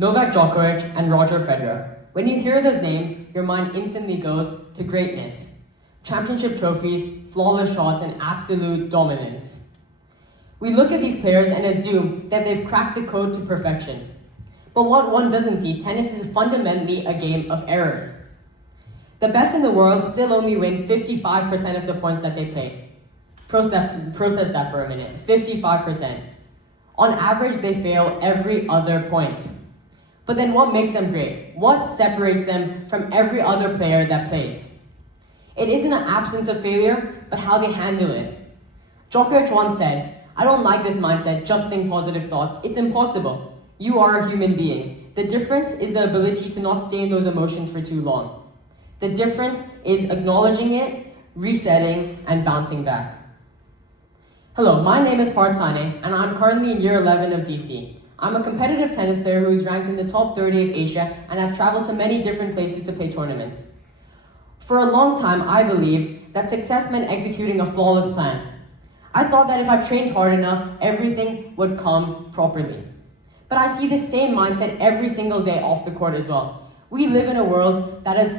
Novak Djokovic and Roger Federer. When you hear those names, your mind instantly goes to greatness. Championship trophies, flawless shots, and absolute dominance. We look at these players and assume that they've cracked the code to perfection. But what one doesn't see, tennis is fundamentally a game of errors. The best in the world still only win 55% of the points that they play. Process that for a minute, 55%. On average, they fail every other point. But then what makes them great? What separates them from every other player that plays? It isn't an absence of failure, but how they handle it. Djokovic once said, "I don't like this mindset, just think positive thoughts. It's impossible. You are a human being. The difference is the ability to not stay in those emotions for too long. The difference is acknowledging it, resetting, and bouncing back." Hello, my name is Parth Sane, and I'm currently in year 11 of DC. I'm a competitive tennis player who is ranked in the top 30 of Asia, and I've traveled to many different places to play tournaments. For a long time, I believed that success meant executing a flawless plan. I thought that if I trained hard enough, everything would come properly. But I see the same mindset every single day off the court as well. We live in a world that is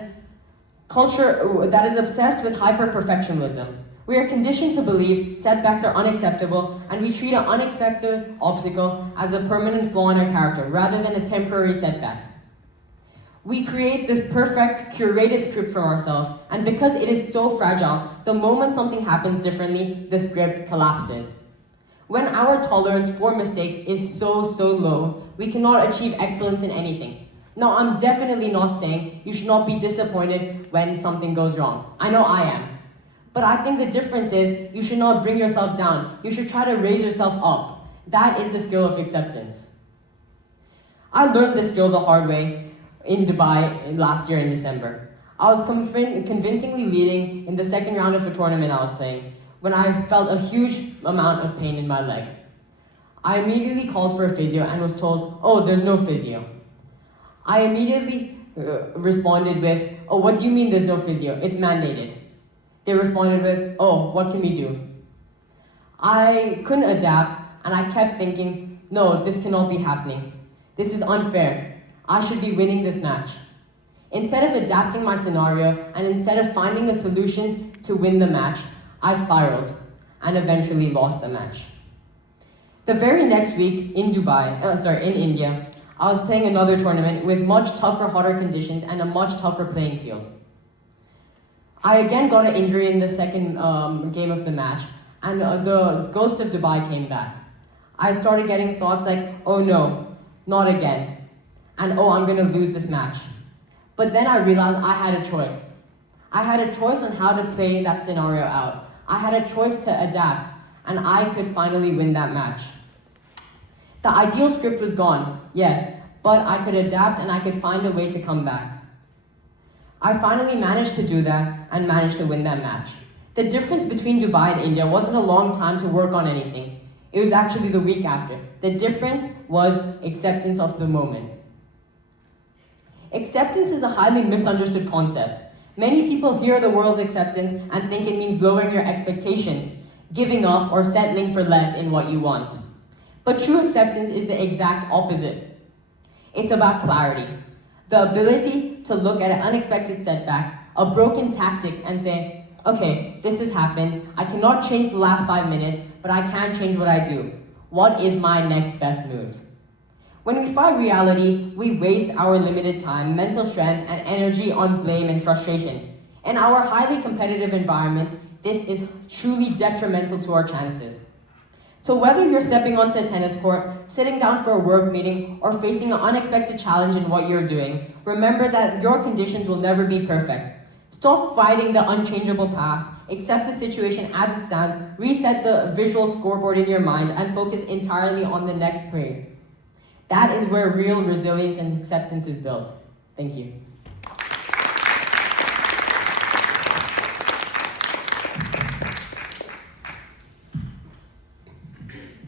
obsessed with hyper-perfectionism. We are conditioned to believe setbacks are unacceptable, and we treat an unexpected obstacle as a permanent flaw in our character, rather than a temporary setback. We create this perfect, curated script for ourselves, and because it is so fragile, the moment something happens differently, the script collapses. When our tolerance for mistakes is so low, we cannot achieve excellence in anything. Now, I'm definitely not saying you should not be disappointed when something goes wrong. I know I am. But I think the difference is you should not bring yourself down. You should try to raise yourself up. That is the skill of acceptance. I learned this skill the hard way in Dubai last year in December. I was convincingly leading in the second round of a tournament I was playing when I felt a huge amount of pain in my leg. I immediately called for a physio and was told, "Oh, there's no physio." I immediately responded with, "Oh, what do you mean there's no physio? It's mandated." They responded with, "Oh, what can we do?" I couldn't adapt, and I kept thinking, no, this cannot be happening. This is unfair. I should be winning this match. Instead of adapting my scenario, and instead of finding a solution to win the match, I spiraled, and eventually lost the match. The very next week in India, I was playing another tournament with much tougher, hotter conditions and a much tougher playing field. I again got an injury in the second game of the match, and the ghost of Dubai came back. I started getting thoughts like, "Oh no, not again," and "Oh, I'm gonna lose this match." But then I realized I had a choice. I had a choice on how to play that scenario out. I had a choice to adapt, and I could finally win that match. The ideal script was gone, yes, but I could adapt and I could find a way to come back. I finally managed to do that and managed to win that match. The difference between Dubai and India wasn't a long time to work on anything. It was actually the week after. The difference was acceptance of the moment. Acceptance is a highly misunderstood concept. Many people hear the word acceptance and think it means lowering your expectations, giving up, or settling for less in what you want. But true acceptance is the exact opposite. It's about clarity. The ability to look at an unexpected setback, a broken tactic, and say, "Okay, this has happened. I cannot change the last 5 minutes, but I can change what I do. What is my next best move?" When we fight reality, we waste our limited time, mental strength, and energy on blame and frustration. In our highly competitive environment, this is truly detrimental to our chances. So whether you're stepping onto a tennis court, sitting down for a work meeting, or facing an unexpected challenge in what you're doing, remember that your conditions will never be perfect. Stop fighting the unchangeable path, accept the situation as it stands, reset the visual scoreboard in your mind, and focus entirely on the next play. That is where real resilience and acceptance is built. Thank you.